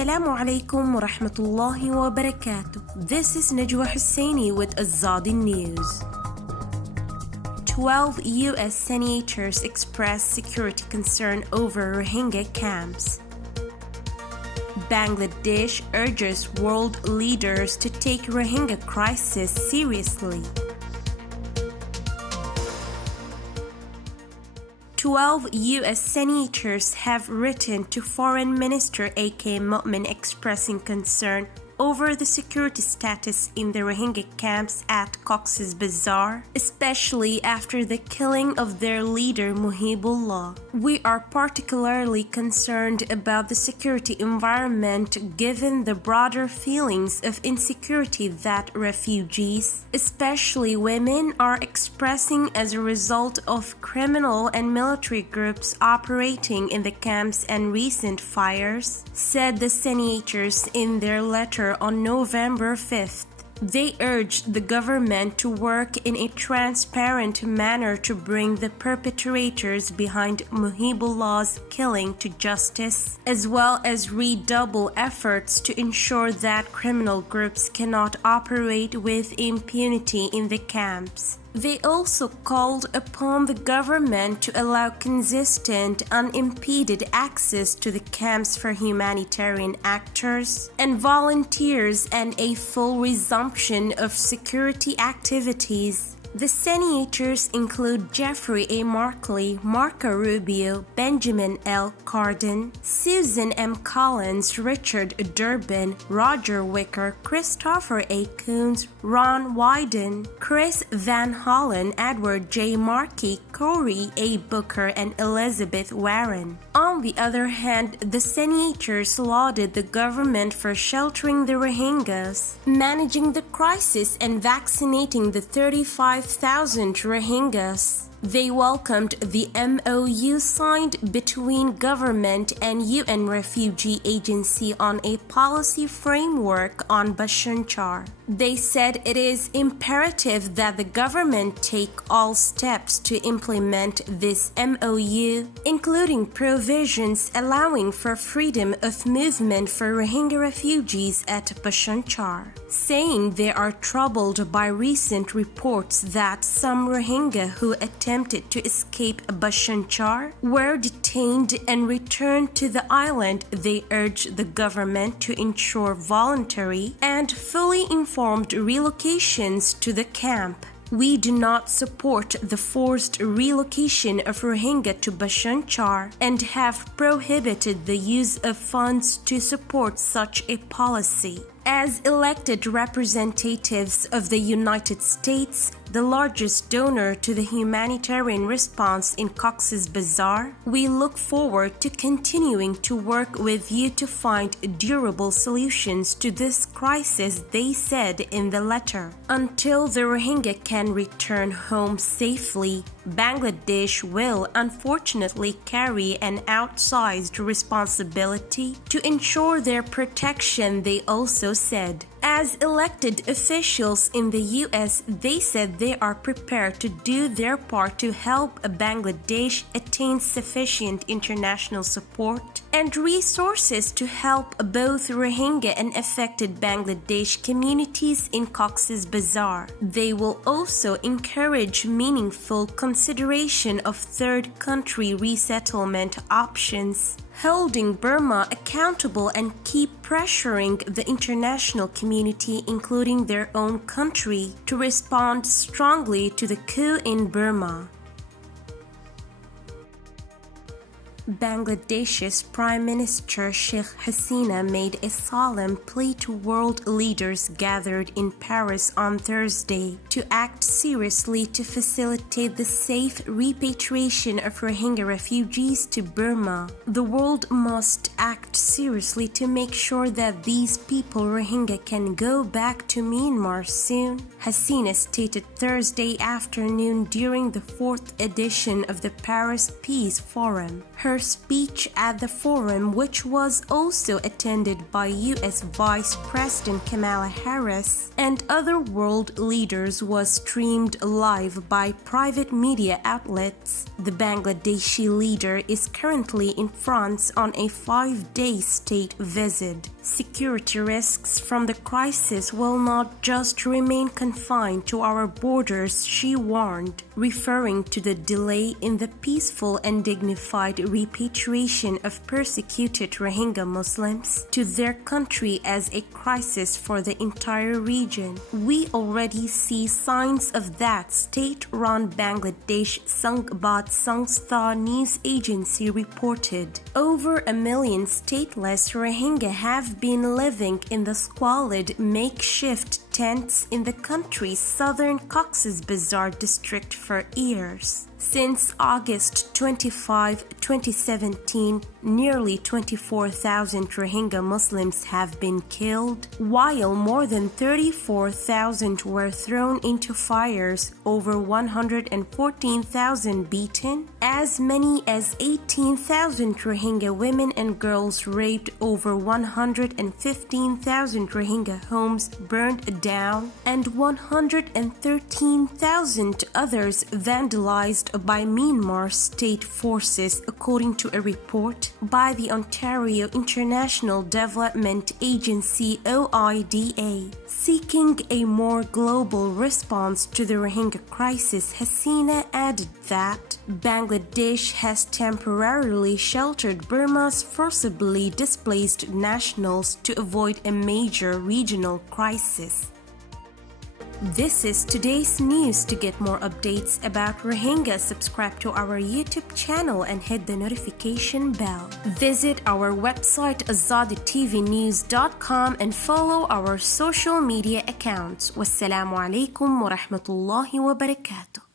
Assalamu alaikum wa rahmatullahi wa barakatuh. This is Najwa Husseini with Azadi News. 12 U.S. senators expressed security concern over Rohingya camps. Bangladesh urges world leaders to take Rohingya crisis seriously. 12 U.S. senators have written to Foreign Minister A.K. Momin expressing concern over the security status in the Rohingya camps at Cox's Bazar, especially after the killing of their leader Muhibullah. We are particularly concerned about the security environment given the broader feelings of insecurity that refugees, especially women, are expressing as a result of criminal and military groups operating in the camps and recent fires, said the senators in their letter on November 5th. They urged the government to work in a transparent manner to bring the perpetrators behind Muhibullah's killing to justice, as well as redouble efforts to ensure that criminal groups cannot operate with impunity in the camps. They also called upon the government to allow consistent, unimpeded access to the camps for humanitarian actors and volunteers and a full resumption of security activities. The senators include Jeffrey A. Markley, Marco Rubio, Benjamin L. Cardin, Susan M. Collins, Richard Durbin, Roger Wicker, Christopher A. Coons, Ron Wyden, Chris Van Hollen, Edward J. Markey, Cory A. Booker, and Elizabeth Warren. On the other hand, the senators lauded the government for sheltering the Rohingyas, managing the crisis, and vaccinating the 35,000 Rohingyas. They welcomed the MOU signed between government and UN Refugee Agency on a policy framework on Bashar Char. They said it is imperative that the government take all steps to implement this MOU, including provisions allowing for freedom of movement for Rohingya refugees at Bashar Char, saying they are troubled by recent reports that some Rohingya who attempted to escape Bashar Char were detained and returned to the island. They urged the government to ensure voluntary and fully informed relocations to the camp. We do not support the forced relocation of Rohingya to Bashar Char and have prohibited the use of funds to support such a policy. As elected representatives of the United States, the largest donor to the humanitarian response in Cox's Bazar, we look forward to continuing to work with you to find durable solutions to this crisis, they said in the letter. Until the Rohingya can return home safely, Bangladesh will unfortunately carry an outsized responsibility to ensure their protection, they also said. As elected officials in the U.S., they said they are prepared to do their part to help Bangladesh attain sufficient international support and resources to help both Rohingya and affected Bangladesh communities in Cox's Bazar. They will also encourage meaningful consideration of third country resettlement options, holding Burma accountable and keep pressuring the international community, including their own country, to respond strongly to the coup in Burma. Bangladesh's Prime Minister Sheikh Hasina made a solemn plea to world leaders gathered in Paris on Thursday to act seriously to facilitate the safe repatriation of Rohingya refugees to Burma. The world must act seriously to make sure that these people Rohingya can go back to Myanmar soon, Hasina stated Thursday afternoon during the 4th edition of the Paris Peace Forum. Her speech at the forum, which was also attended by U.S. Vice President Kamala Harris and other world leaders, was streamed live by private media outlets. The Bangladeshi leader is currently in France on a 5-day state visit. Security risks from the crisis will not just remain confined to our borders, she warned, referring to the delay in the peaceful and dignified repatriation of persecuted Rohingya Muslims to their country as a crisis for the entire region. We already see signs of that, state-run Bangladesh Sangbad Sangstha news agency reported. Over 1 million stateless Rohingya have been living in the squalid makeshift tents in the country's southern Cox's Bazar district for years. Since August 25, 2017, nearly 24,000 Rohingya Muslims have been killed, while more than 34,000 were thrown into fires, over 114,000 beaten, as many as 18,000 Rohingya women and girls raped, over 115,000 Rohingya homes burned down, and 113,000 others vandalized by Myanmar state forces, according to a report by the Ontario International Development Agency (OIDA). Seeking a more global response to the Rohingya crisis, Hasina added that Bangladesh has temporarily sheltered Burma's forcibly displaced nationals to avoid a major regional crisis. This is today's news. To get more updates about Rohingya, subscribe to our YouTube channel and hit the notification bell. Visit our website azaditvnews.com and follow our social media accounts. Wassalamu alaikum wa rahmatullahi wa barakatuh.